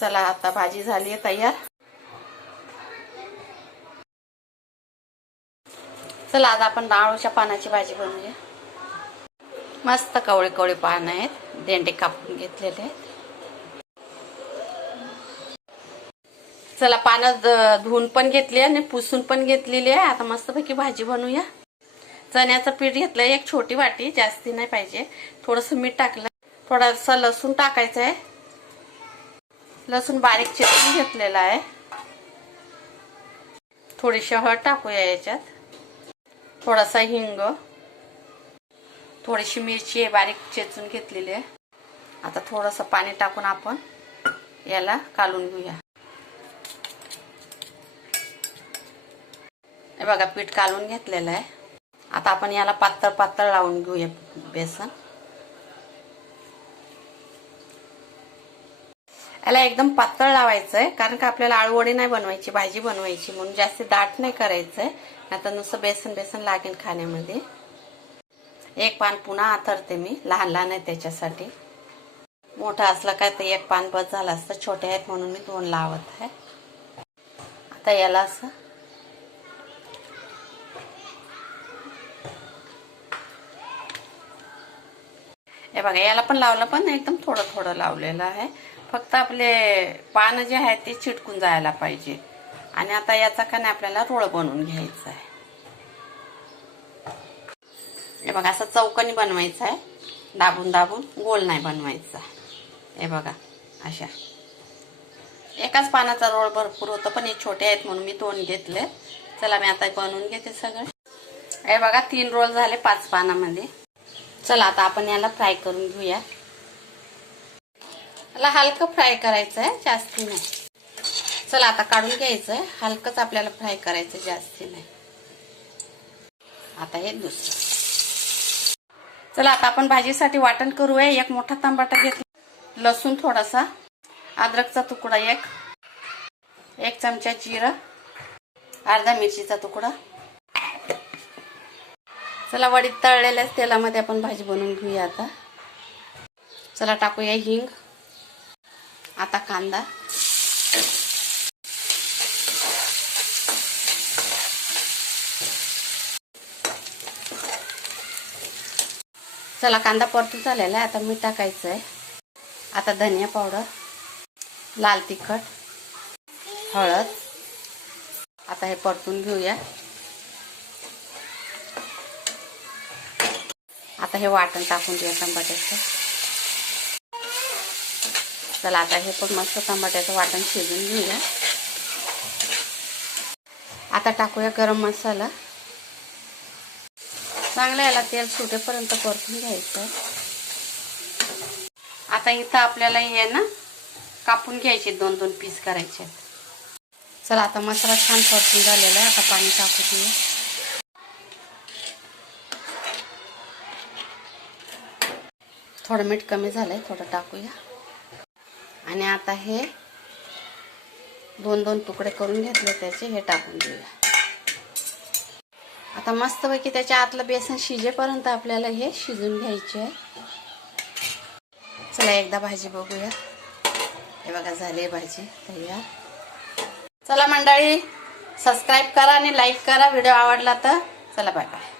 चला आता भाजी झाली आहे तयार. चला आज आपण डाळूच्या पानाची भाजी बनवूया. मस्त कवळे कवळे पान आहेत. देंडे कापून घेतलेले आहेत. चला पानं धुवून पण घेतली आणि पुसून पण घेतलेली आहे. आता मस्तपैकी भाजी बनवूया. चण्याचं पीठ घेतलं एक छोटी वाटी जास्ती नाही पाहिजे. थोडंसं मीठ टाकलं. थोडासा लसूण टाकायचं आहे. लसूण बारीक चिरून घेतलेला आहे. थोडीशी हळद टाकूया याच्यात. थोडासा हिंग. थोडीशी मिरची बारीक चेचून घेतलेली आहे. आता थोडंसं पाणी टाकून आपण याला कालून घेऊया. हे बघा पीठ कालून घेतलेलं आहे. आता आपण याला पातळ पातळ लावून घेऊया बेसन. याला एकदम पातळ लावायचं आहे कारण का आपल्याला आळूवडी नाही बनवायची भाजी बनवायची म्हणून जास्त दाट नाही करायचंय. आता नुसतं बेसन बेसन लागेल खाण्यामध्ये. एक पान पुन्हा आथरते मी लहान लहान आहे त्याच्यासाठी. मोठा असला काय तर एक पान बस झालं असतं छोटे आहेत म्हणून मी दोन लावत आहे. आता याला असं हे बघा याला पण लावलं पण एकदम थोडं थोडं लावलेलं आहे. फक्त आपले पानं जे आहेत ते चिटकून जायला पाहिजे. आणि आता याचा का नाही आपल्याला रोळ बनवून घ्यायचा आहे. हे बघा असं चौकनी बनवायचं आहे. दाबून दाबून गोल नाही बनवायचा हे बघा अशा. एकाच पानाचा रोळ भरपूर होतं पण हे छोटे आहेत म्हणून मी दोन घेतले. चला मी आता बनवून घेते सगळं. हे बघा तीन रोल झाले पाच पानामध्ये. चला आता आपण याला फ्राय करून घेऊया. याला हलकं फ्राय करायचं आहे जास्ती नाही. चला आता काढून घ्यायचं आहे हलकंच आपल्याला फ्राय करायचं जास्ती नाही. आता हे दुसरं. चला आता आपण भाजीसाठी वाटण करूया. एक मोठा तांबाटा घेतला. लसूण थोडासा अद्रकचा तुकडा एक एक चमचा जिरं अर्धा मिरचीचा तुकडा. चला वडीत तळलेल्याच तेलामध्ये आपण भाजी बनवून घेऊया आता. चला टाकूया हिंग. आता कांदा. चला कांदा परतून झालेला आहे. आता मीठ टाकायचं आहे आता धनिया पावडर लाल तिखट हळद. आता हे परतून घेऊया. आता हे वाटण टाकून देऊया टमाट्याचं चला आता हे पण मस्त टमाट्याचं वाटण शिजून घेऊया. आता टाकूया गरम मसाला. चांगलं याला तेल सुटेपर्यंत परतून घ्यायचं. आता इथं आपल्याला हे ना कापून घ्यायचे दोन दोन पीस करायचे. चला आता मसाला छान परतून झालेला आहे. आता पाणी टाकू देऊया थोडं मीठ कमी झालंय थोडं टाकूया. आणि आता हे दोन दोन तुकडे करून घेतले त्याचे हे टाकून देऊया आता मस्तपैकी त्याच्या आतलं बेसन शिजेपर्यंत आपल्याला हे शिजून घ्यायचे आहे. चला एकदा भाजी बघूया. हे बघा झाली भाजी तयार. चला मंडळी सबस्क्राईब करा आणि लाईक करा. व्हिडिओ आवडला तर चला बाय बाय